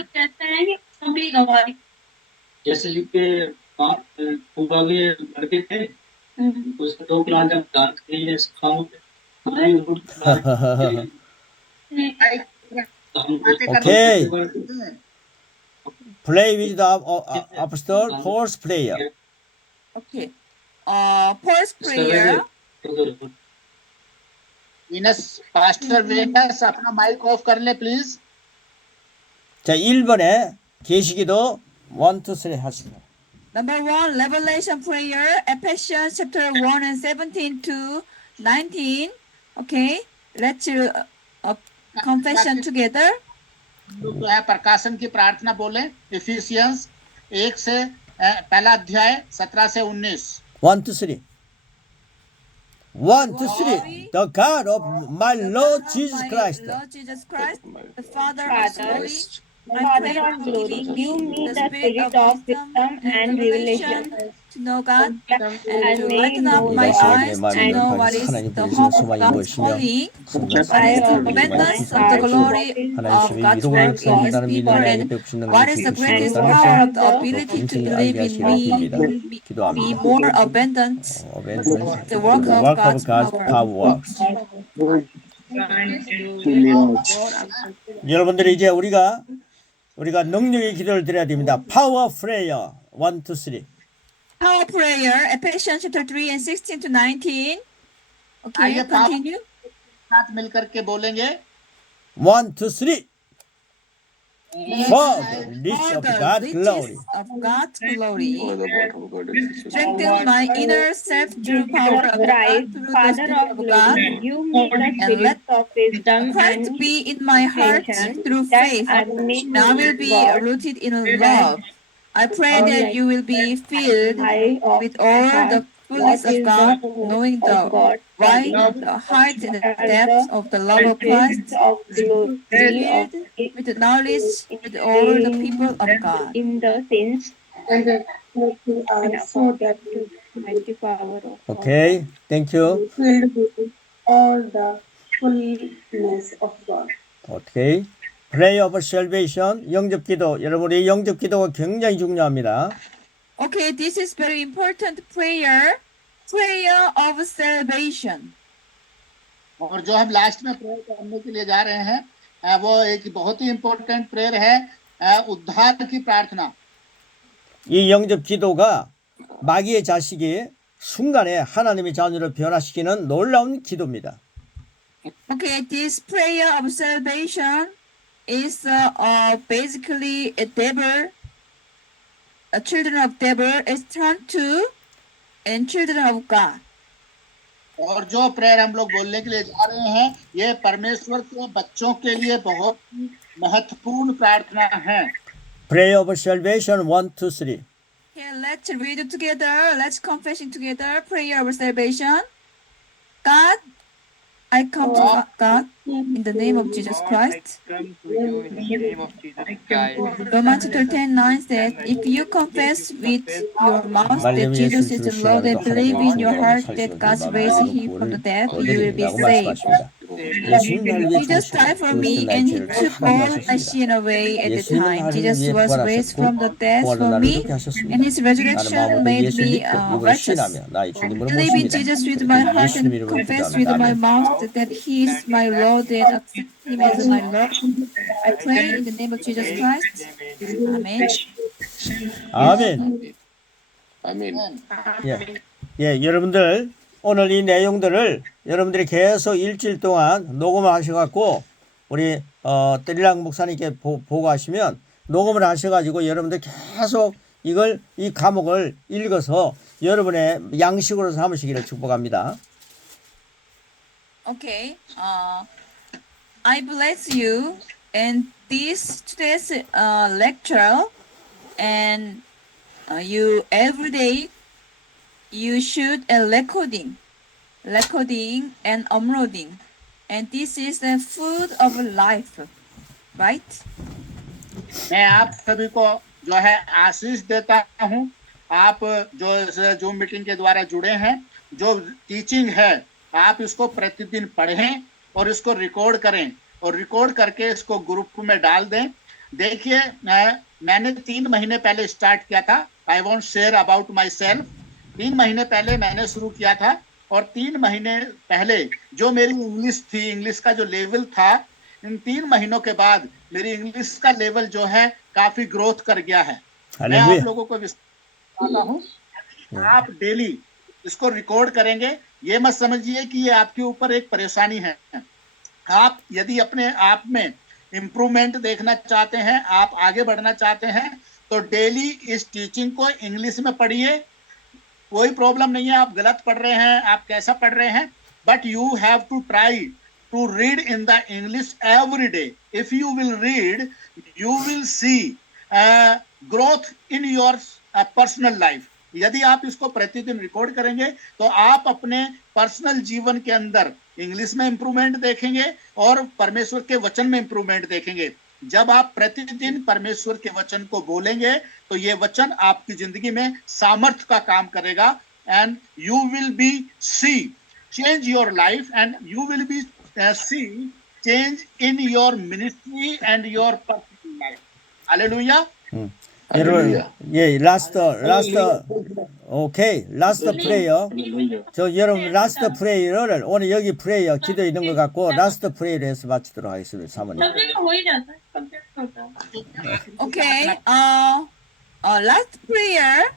जैसे यूके पूरा के लड़के थे उसको 2 क्लास जब डांस के सिखाओ Okay. Play with the apostle Paul's prayer. Okay. Paul's prayer. Venus pastor Venus अपना माइक ऑफ कर ले please. 자, 1번에 계시기도 1, 2, 3 하십니다. Number 1, Revelation prayer, Ephesians chapter 1 and 17 to 19. Okay. Let's confession together. तो है प्रकाशन की प्रार्थना बोले इफिसियंस 1 से पहला अध्याय 17 से 19। 1, 2, 3. 1, 2, 3. The God of my Lord Jesus Christ. Lord Jesus Christ, the Father of Father, glory, Father of glory, give me the spirit of wisdom and revelation to know God and and to may lighten up know my the eyes to know what is the hope of God's calling, what is the abundance of the glory of God's work in His people, and what is the greatest power of the ability to believe in me, be more abundant, the work of God's power. works. 여러분들이 이제 우리가 능력의 기도를 드려야 됩니다. Power prayer 1, 2, 3. Power prayer, Ephesians chapter 3 and 16 to 19. Okay, आइए continue. साथ मिलकर के बोलेंगे 1, 2, 3. For the riches of For the God's riches glory. of God's glory. For the word of God is Strengthen my inner self through power of God, Christ, through the Father Spirit of of God. glory, give me the And spirit let of wisdom Christ and be in my heart revelation, through that faith. I may And I know will be God, rooted in love. I pray that you will be filled eye of with my all heart, the fullness what of is God, the hope knowing of the God, wide, calling, the height and the and depth the of the love of riches Christ, of glory of filled with the knowledge with all the people of God. in the saints, and so that the mighty power of Okay, thank you. filled with all the fullness of God. Okay. Prayer of salvation, 영접기도. 여러분의 영접기도가 굉장히 중요합니다. Okay, this is very important prayer, prayer of salvation. और जो हम last में prayer करने के लिए जा रहे हैं वो एक बहुत ही इम्पोर्टेंट प्रेयर है उद्धार की प्रार्थना। 이 영접기도가 마귀의 자식이 순간에 하나님의 자녀로 변화시키는 놀라운 기도입니다. Okay, this prayer of salvation is basically a devil, children of devil is turned to and children of God. और जो प्रेयर हम लोग बोलने के लिए जा रहे हैं ये परमेश्वर के बच्चों के लिए बहुत महत्वपूर्ण प्रार्थना है। Prayer of salvation 1, 2, 3. Okay, let's read it together. Let's confessing together. Prayer of salvation. God, I come to God in the name of Jesus Christ. Come to you in the name of Jesus Christ. Romans chapter 10:9 says, if you confess with your mouth that Jesus is the Lord and believe in your heart that God raised him from the dead, you will be saved. Jesus died for me and he took all my sin away at the time. Jesus was raised from the dead for me and his resurrection made me righteous. I believe in Jesus with my heart and confess with my mouth that he is my Lord and accept him as my Lord. I pray in the name of Jesus Christ. Amen. 아멘. Amen. 예, 여러분들 오늘 이 내용들을 여러분들이 계속 일주일 동안 녹음을 하셔갖고 우리 뜰랑 목사님께 보고하시면 녹음을 하셔가지고 여러분들 계속 이 과목을 읽어서 여러분의 양식으로 삼으시기를 축복합니다. Okay. I bless you and today's lecture, and you every day you should recording and uploading, and this is the food of life, right? मैं आप सभी को जो है आशीष देता हूं। आप जो इस जूम मीटिंग के द्वारा जुड़े हैं, जो टीचिंग है आप इसको प्रतिदिन पढ़ें और इसको रिकॉर्ड करें और रिकॉर्ड करके इसको ग्रुप में डाल दें। देखिए मैंने 3 महीने पहले स्टार्ट किया था। I want share about my self. 3 महीने पहले मैंने शुरू किया था और 3 महीने पहले जो मेरी इंग्लिश थी, इंग्लिश का जो लेवल था, इन 3 महीनों के बाद मेरी इंग्लिश का लेवल जो है काफी ग्रोथ कर गया है। मैं आप लोगों को बताता हूँ, आप डेली इसको रिकॉर्ड करेंगे। ये मत समझिए कि ये आपके ऊपर एक परेशानी है। आप यदि अपने आप में इम्प्रूवमेंट देखना चाहते हैं, आप आगे बढ़ना चाहते हैं, तो डेली इस टीचिंग को इंग्लिश में पढ़िए। कोई प्रॉब्लम नहीं है, आप गलत पढ़ रहे हैं, आप कैसा पढ़ रहे हैं, but you have to try to read in the English every day. If you will read, you will see growth in your personal life. यदि आप इसको प्रतिदिन रिकॉर्ड करेंगे तो आप अपने पर्सनल जीवन के अंदर इंग्लिश में इंप्रूवमेंट देखेंगे और परमेश्वर के वचन में इंप्रूवमेंट देखेंगे। जब आप प्रतिदिन परमेश्वर के वचन को बोलेंगे तो ये वचन आपकी जिंदगी में सामर्थ्य का काम करेगा, and you will be see change your life, and you will be see change in your ministry and your personal life. Hallelujah. 여러분, 예, last prayer. 저 여러분 last prayer를 오늘 여기 prayer 기도 있는 것 같고 last prayer를 해서 마치도록 하겠습니다. 사모님. Okay. Last prayer.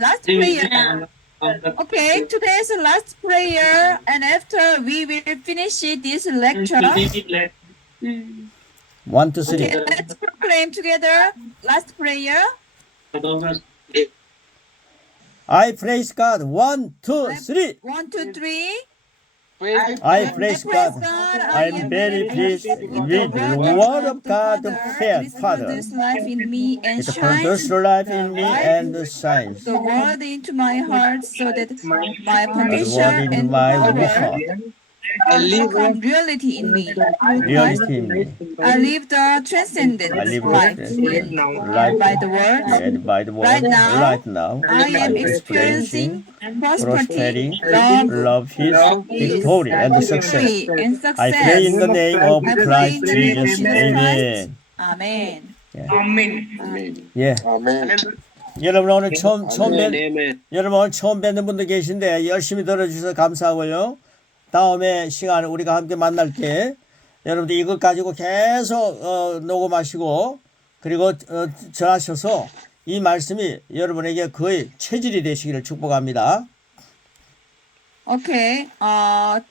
Last prayer. Okay, today's last prayer, and after we will finish this lecture. 1, 2, 3. Okay, let's proclaim together. Last prayer. I praise God. 1, 2, 3. 1, 2, 3. I praise God. I'm very pleased with the word of God, Father. Life in me and It shine produces life in me and shines. the word into my heart, so that my The condition word in and my power heart. become reality in me. Reality in me. I live the transcendent I live life the life by the word. and by the word. Right now, I I am experiencing prosperity, love, peace, victory, and success. victory, and success. I pray in the name of I pray Christ in the name of Jesus. Jesus Amen. Amen. 예. Amen. 여러분 오늘 여러분 오늘 처음 뵙는 분들 계신데 열심히 들어주셔서 감사하고요. 다음에 시간에 우리가 함께 만날 때 여러분들 이것 가지고 계속 녹음하시고 그리고 전하셔서 이 말씀이 여러분에게 거의 체질이 되시기를 축복합니다. Okay.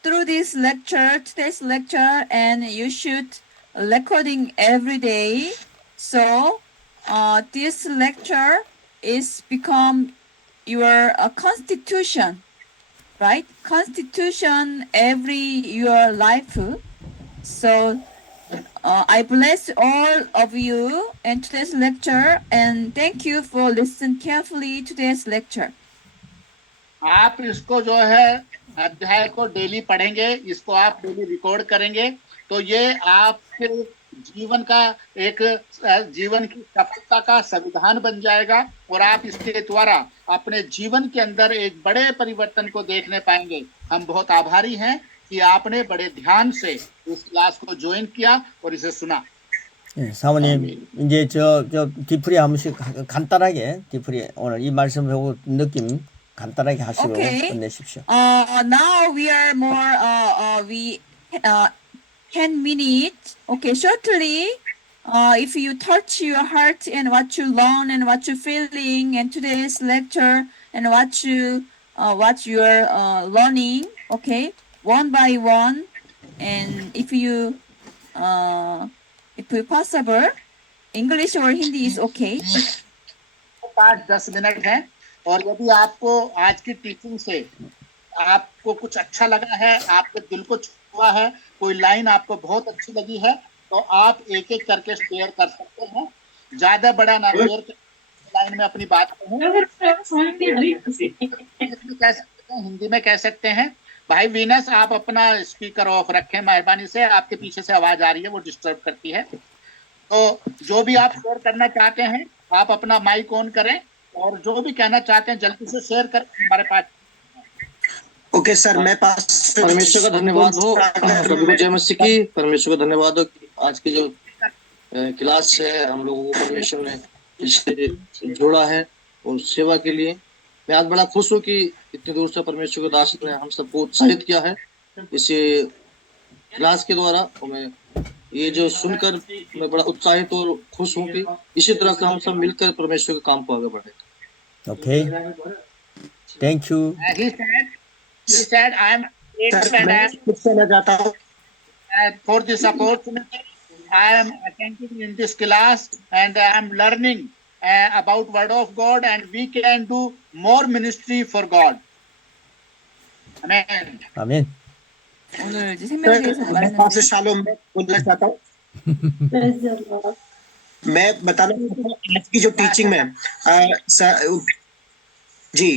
Through this lecture, today's lecture, and you should recording every day. So, this lecture is become your constitution, right? Constitution every your life. So, I bless all of you in today's lecture, and thank you for listening carefully to today's lecture. आप इसको जो है अध्याय को daily पढ़ेंगे, इसको आप daily record करेंगे, तो ये आपके जीवन का एक जीवन की सफलता का संविधान बन जाएगा और आप इसके द्वारा अपने जीवन के अंदर एक बड़े परिवर्तन को देखने पाएंगे। हम बहुत आभारी हैं कि आपने बड़े ध्यान से इस क्लास को ज्वाइन किया और इसे सुना। 예, 사모님 이제 저 디프리 한 번씩 간단하게 디프리 오늘 이 말씀 보고 느낌 간단하게 하시고 끝내십시오. Now we are more 10 minutes. Okay, shortly. If you touch your heart and what you learn and what you feeling and today's lecture and what you're learning. Okay, one by one, and if possible, English or Hindi is okay. 5-10 minute है, और यदि आपको आज की teaching से आपको कुछ अच्छा लगा है, आपके दिल को छुआ है, कोई लाइन आपको बहुत अच्छी लगी है, तो आप एक एक करके शेयर कर सकते हैं। ज्यादा बड़ा ना शेयर, लाइन में अपनी बात कहूं, हिंदी में कह सकते हैं। भाई वीनस, आप अपना स्पीकर ऑफ रखें मेहरबानी से, आपके पीछे से आवाज आ रही है, वो डिस्टर्ब करती है। तो जो भी आप शेयर करना चाहते हैं, आप अपना माइक ऑन करें, और जो भी कहना चाहते हैं जल्दी से शेयर करें, हमारे पास। ओके सर, मैं पास परमेश्वर का धन्यवाद हो, प्रभु जय मसीह की। परमेश्वर का धन्यवाद हो कि आज की जो क्लास है हम लोगों को परमेश्वर ने इससे जोड़ा है और सेवा के लिए मैं आज बड़ा खुश हूँ कि इतनी दूर से परमेश्वर के दास ने हम सबको उत्साहित किया है इस क्लास के द्वारा। और मैं ये जो सुनकर मैं बड़ा उत्साहित और खुश हूँ कि इसी तरह से हम सब मिलकर परमेश्वर के काम को आगे बढ़े। Okay, thank you. He said, I am कहना चाहता हूँ for this opportunity. I am attending in this class and I am learning about Word of God, and we can do more ministry for God. Amen. 아멘. 오늘 이제 생명에 대해서 मैं 말했는데 पास shalom बोलना चाहता हूँ। Praise the Lord. मैं बताना चाहता हूँ आज की जो टीचिंग में जी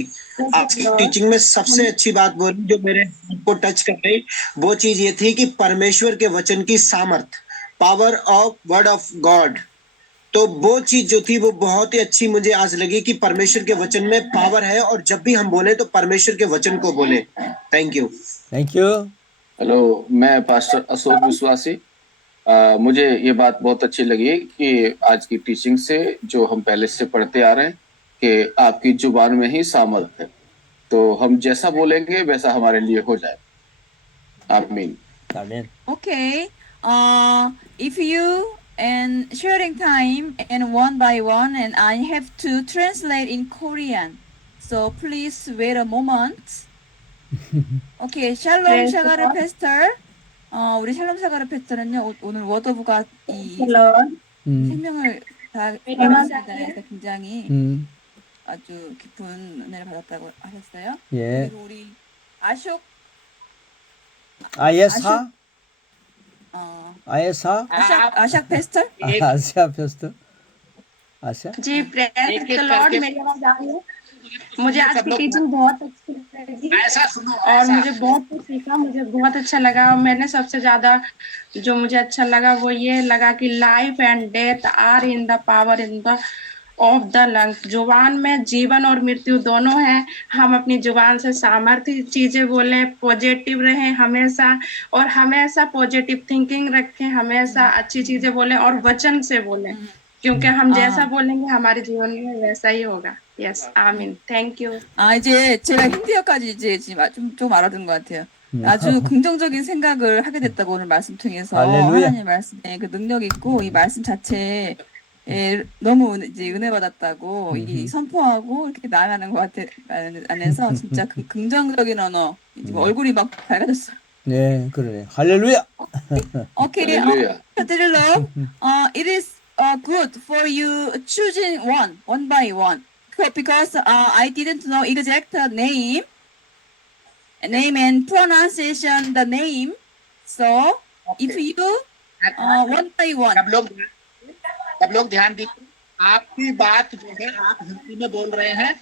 आज की टीचिंग में सबसे अच्छी बात बोली जो मेरे को टच कर रही, वो चीज ये थी कि परमेश्वर के वचन की सामर्थ, power of word of God. तो वो चीज जो थी वो बहुत ही अच्छी मुझे आज लगी कि परमेश्वर के वचन में पावर है, और जब भी हम बोले तो परमेश्वर के वचन को बोले। Thank you. Thank you. Hello, मैं पास्टर अशोक विश्वासी। मुझे ये बात बहुत अच्छी लगी कि आज की टीचिंग से जो हम पहले से पढ़ते आ रहे हैं कि आपकी जुबान में ही सामर्थ है, तो हम जैसा बोलेंगे वैसा हमारे लिए हो जाए। आमीन। आमीन। Okay. If you and sharing time and one by one, and I have to translate in Korean. So please wait a moment. Okay, 샬롬 샤가르 패스터. 우리 샬롬 샤가르 패스터는요 오늘 워더브가 이 Lord. 생명을 다 말씀에 굉장히 아주 깊은 은혜를 받았다고 하셨어요. 예. 그리고 우리 아숍 아예사? 아예사? 아샥 패스터? 아시아 페스트? Asha ji prayer the Lord. मेरी आवाज आ रही है? मुझे आज की टीचिंग बहुत अच्छी लगी और मुझे बहुत कुछ सीखा, मुझे बहुत अच्छा लगा। और मैंने सबसे ज्यादा जो मुझे अच्छा लगा वो ये लगा कि life and death are in the power in the of the lung. जुबान में जीवन और मृत्यु दोनों है। हम अपनी जुबान से सामर्थ्य चीजें बोलें, पॉजिटिव रहें हमेशा, और हमेशा पॉजिटिव थिंकिंग रखें, हमेशा अच्छी चीजें बोलें और वचन से बोलें, क्योंकि हम जैसा बोलेंगे हमारे जीवन में वैसा ही होगा। यस, आमीन। Thank you. 이제 제가 힌디어까지 이제 좀 알아듣는 것 같아요. 아주 긍정적인 생각을 하게 됐다고 오늘 말씀 통해서 할렐루야. 하나님 말씀에 그 능력 있고 이 말씀 자체에 너무 이제 은혜 받았다고 이 선포하고 이렇게 나아가는 것 안에서 진짜 긍정적인 언어, 지금 얼굴이 막 밝아졌어요. 네, 그러네. 할렐루야. Okay, 할렐루야. Lord, it is good for you choosing one by one, because I didn't know exact name and pronunciation the name. So if you one by one. सब लोग ध्यान दीजिए। आपकी बात जो है आप हिंदी में बोल रहे हैं,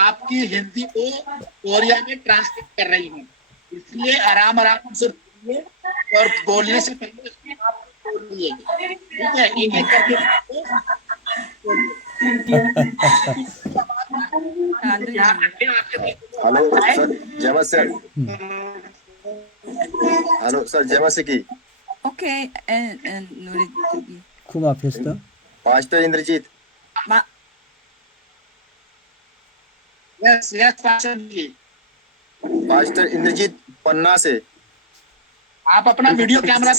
आपकी हिंदी को कोरिया में ट्रांसलेट कर रही हैं, इसलिए आराम से बोलिए और बोलने से पहले आप बोलिए, ठीक है? एक एक करके हेलो सर, जय मसीह। हेलो सर, जय मसीह की। Okay, and 우리 저기 쿠마 페스트? Pastor Indrajit. Yes pastor ji. Pastor Indrajit Panna से। आप अपना video camera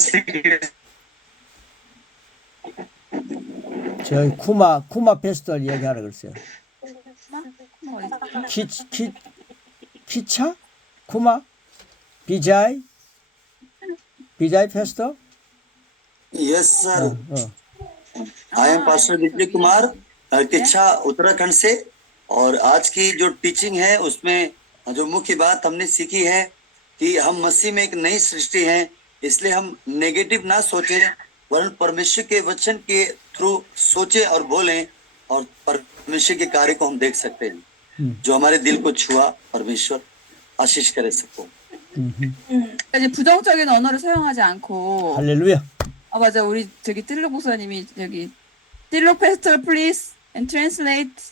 저 쿠마 페스티벌 얘기하라 그랬어요. 키차? 쿠마? 비자이 페스티벌? Yes sir, I am pastor Vijay Kumar Kichha Uttarakhand से। और आज की जो टीचिंग है उसमें जो मुख्य बात हमने सीखी है कि हम मसीह में एक नई सृष्टि हैं, इसलिए हम नेगेटिव ना सोचें वरन परमेश्वर के वचन के थ्रू सोचें और बोलें, और परमेश्वर के कार्य को हम देख सकते हैं जो हमारे दिल को छुआ। परमेश्वर आशीष करे सबको। 이제 부정적인 언어를 사용하지 않고 할렐루야. 아 맞아 우리 저기 뜰록 목사님이 저기 뜰록 pastor please and translate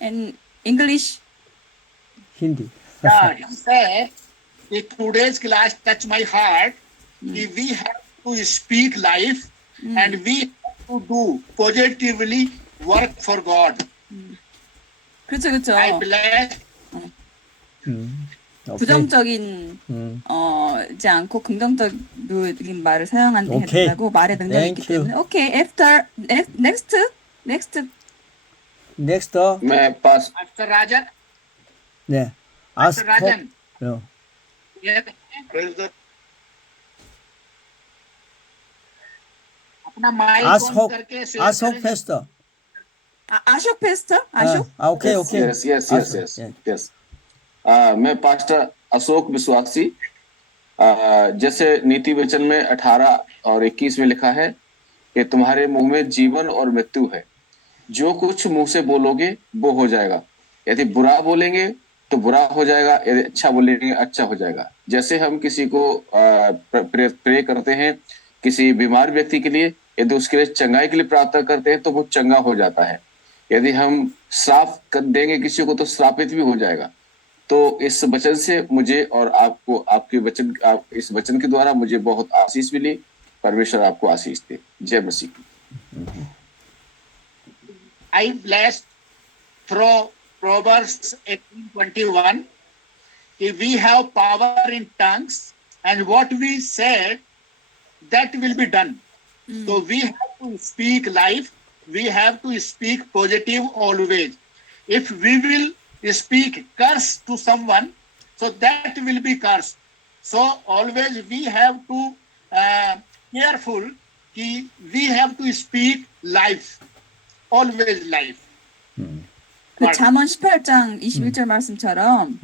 in English. 힌디. Yeah, he said, today's class touched my heart. We have to speak life and we have to do positively work for God. 그렇죠 그렇죠. I bless. 오케이. 부정적인 지 않고 긍정적인 말을 사용하는 게 오케이. 된다고 말의 능력이 있기 Thank you. 때문에. Okay, after next. 넥스트. मैं पास Pastor Rajan. 네. Pastor Rajan. 어. Yeah. अपना mic on करके share 아속 करें। 패스터. 아숍 페스터? 아숍? 오케이 오케이. Yes मैं pastor Ashok विश्वासी जैसे नीति वचन में 18 और 21 में लिखा है कि तुम्हारे मुंह में जीवन और मृत्यु है, जो कुछ मुंह से बोलोगे वो हो जाएगा। यदि बुरा बोलेंगे तो बुरा हो जाएगा, यदि अच्छा बोलेंगे अच्छा हो जाएगा। जैसे हम किसी को प्रे करते हैं किसी बीमार व्यक्ति के लिए, यदि उसके लिए चंगाई के लिए प्रार्थना करते हैं तो वो चंगा हो जाता है। यदि हम श्राप कर देंगे किसी को तो श्रापित भी हो जाएगा। तो इस वचन से मुझे और आपको आपके वचन इस वचन के द्वारा मुझे बहुत आशीष मिली। परमेश्वर आपको आशीष दे। जय मसीह। I blessed through Proverbs 18:21. If we have power in tongues and what we said, that will be done. So we have to speak life. We have to speak positive always. If we will speak curse to someone, so that will be curse. So always we have to careful. We have to speak life. Always life. 그 잠언 18장 21절 말씀처럼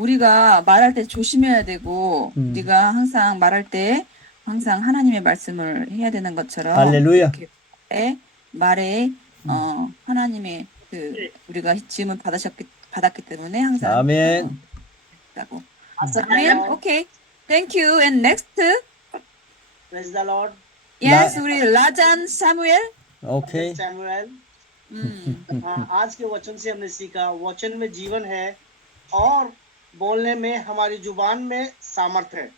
우리가 말할 때 조심해야 되고 우리가 항상 말할 때 항상 하나님의 말씀을 해야 되는 것처럼 할렐루야. 이렇게 말에 하나님의 그 우리가 지음을 받았기 때문에 항상 아멘. 있다고. 아멘. 오케이. Thank you. And next. Praise the Lord. Yes, 우리 라잔 사무엘. 오케이. Samuel आज के वचन से हमने सीखा वचन में जीवन है और बोलने में हमारी जुबान में सामर्थ्य है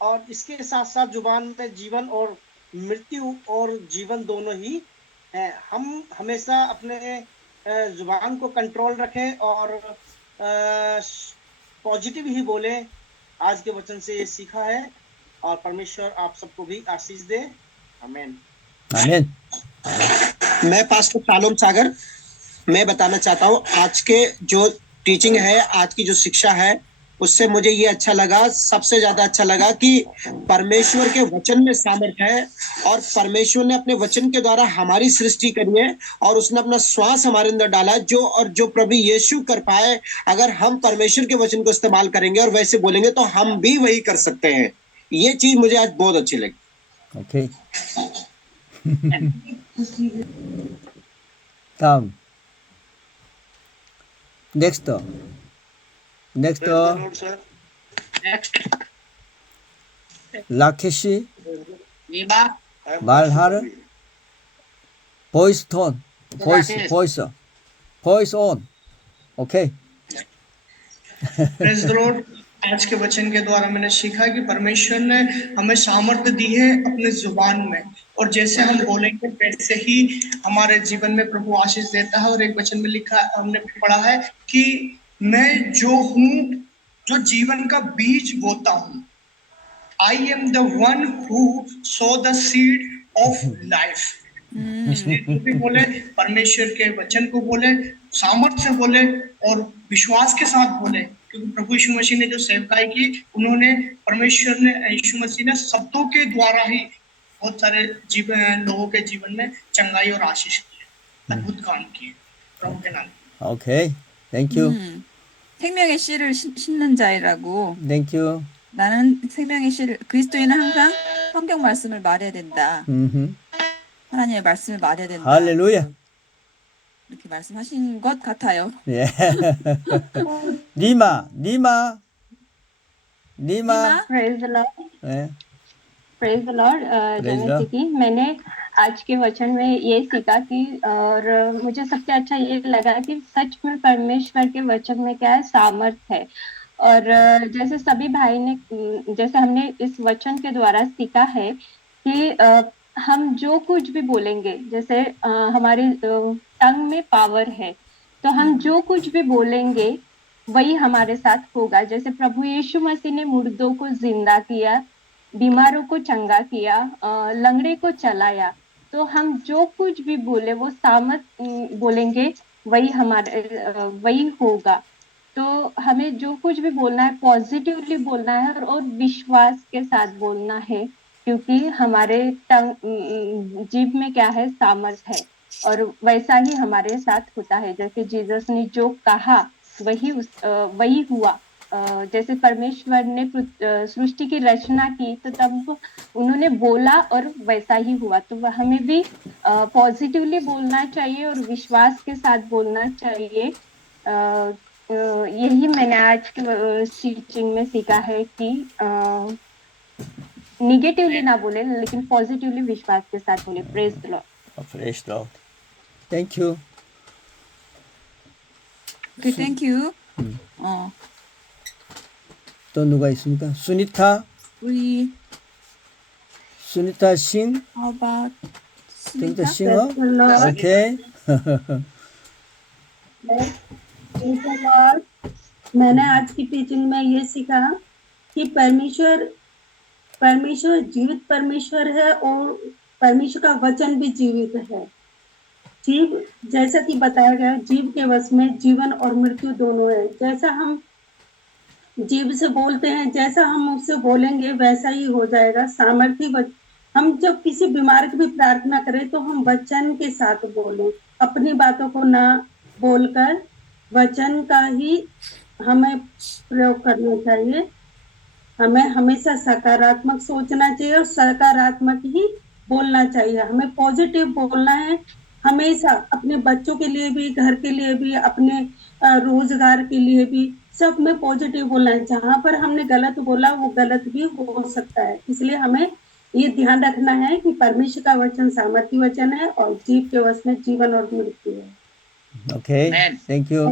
और इसके साथ साथ जुबान में जीवन और मृत्यु और जीवन दोनों ही है। हम हमेशा अपने जुबान को कंट्रोल रखें और पॉजिटिव ही बोलें। आज के वचन से ये सीखा है और परमेश्वर आप सबको भी आशीष दे। आमीन। आमीन। मैं पास्टर शालोम सागर मैं बताना चाहता हूँ आज के जो टीचिंग है आज की जो शिक्षा है उससे मुझे ये अच्छा लगा, सबसे ज्यादा अच्छा लगा कि परमेश्वर के वचन में सामर्थ्य है और परमेश्वर ने अपने वचन के द्वारा हमारी सृष्टि करी है और उसने अपना श्वास हमारे अंदर डाला जो प्रभु यीशु कर पाए अगर हम परमेश्वर के वचन को इस्तेमाल करेंगे और वैसे बोलेंगे तो हम भी वही कर सकते हैं। ये चीज मुझे आज बहुत अच्छी लगी। ओके। 다음. 넥스트. 라켓이 말하는 보이스 톤. 보이스 온. 오케이. Praise the Lord. आज के वचन के द्वारा मैंने सीखा कि परमेश्वर ने हमें सामर्थ्य दी है अपने जुबान में और जैसे हम बोलेंगे वैसे ही हमारे जीवन में प्रभु आशीष देता है। और एक वचन में लिखा हमने पढ़ा है कि मैं जो हूँ जो जीवन का बीज बोता हूँ। I am the one who so the seed of life. इसलिए जो भी बोले परमेश्वर के वचन को बोले, सामर्थ्य से बोले और विश्वास के साथ बोले, क्योंकि प्रभु यीशु मसीह ने जो सेवकाई की उन्होंने परमेश्वर ने यीशु मसीह ने शब्दों के द्वारा ही बहुत सारे लोगों के जीवन में चंगाई और आशीष किए, अद्भुत काम किए प्रभु के नाम। 오케이. 땡큐. 생명의 씨를 심는 자이라고. 땡큐. 나는 생명의 씨를 그리스도인은 항상 성경 말씀을 말해야 된다. 하나님의 말씀을 말해야 된다. 할렐루야. 이렇게 말씀하신 것 같아요. 예. 니마. Praise the Lord, 예. Praise the Lord. Praise जैसे the- कि मैंने आज के वचन में ये सीखा कि और मुझे सबसे अच्छा ये लगा कि सच में परमेश्वर के वचन में क्या है, सामर्थ है। और जैसे सभी भाई ने, जैसे हमने इस वचन के द्वारा सीखा है कि हम जो कुछ भी बोलेंगे, जैसे हमारी टंग में पावर है, तो हम जो कुछ भी बोलेंगे वही हमारे साथ होगा। जैसे प्रभु यीशु मसीह ने मुर्दों को जिंदा किया, बीमारों को चंगा किया, लंगड़े को चलाया, तो हम जो कुछ भी बोले वो सामर्थ बोलेंगे वही हमारे वही होगा। तो हमें जो कुछ भी बोलना है पॉजिटिवली बोलना है और विश्वास के साथ बोलना है, क्योंकि हमारे जीभ में क्या है, सामर्थ है, और वैसा ही हमारे साथ होता है। जैसे जीसस ने जो कहा वही हुआ। जैसे परमेश्वर ने सृष्टि की रचना की तो तब उन्होंने बोला और वैसा ही हुआ। तो हमें भी पॉजिटिवली बोलना चाहिए और विश्वास के साथ बोलना चाहिए। यही मैंने आज के टीचिंग में सीखा है कि निगेटिवली ना बोले लेकिन पॉजिटिवली विश्वास के साथ बोले। Praise the Lord. Praise the Lord. Thank you. Okay, thank you. 또 누가 있습니까? 수니타 싱? How about 수니타 Sunita? 싱어? Praise the Lord. 오케이. Praise the Lord. मैंने आज की टीचिंग में ये सीखा कि परमेश्वर जीवित परमेश्वर है और परमेश्वर का वचन भी जीवित है। जीव, जैसा कि बताया गया, जीव के वश में जीवन और मृत्यु दोनों है। जैसा हम जीव से बोलते हैं, जैसा हम उससे बोलेंगे वैसा ही हो जाएगा। सामर्थ्य हम जब किसी बीमार की भी प्रार्थना करें तो हम वचन के साथ बोलें, अपनी बातों को ना बोलकर वचन का ही हमें प्रयोग करना चाहिए। हमें हमेशा सकारात्मक सोचना चाहिए और सकारात्मक ही बोलना चाहिए। हमें पॉजिटिव बोलना है हमेशा, अपने बच्चों के लिए भी, घर के लिए भी, अपने रोजगार के लिए भी, सब में पॉजिटिव बोलना है। जहाँ पर हमने गलत बोला वो गलत भी हो सकता है, इसलिए हमें ये ध्यान रखना है कि परमेश्वर का वचन सामर्थ्य वचन है और जीव के वश में जीवन और मृत्यु है। Okay. Thank you.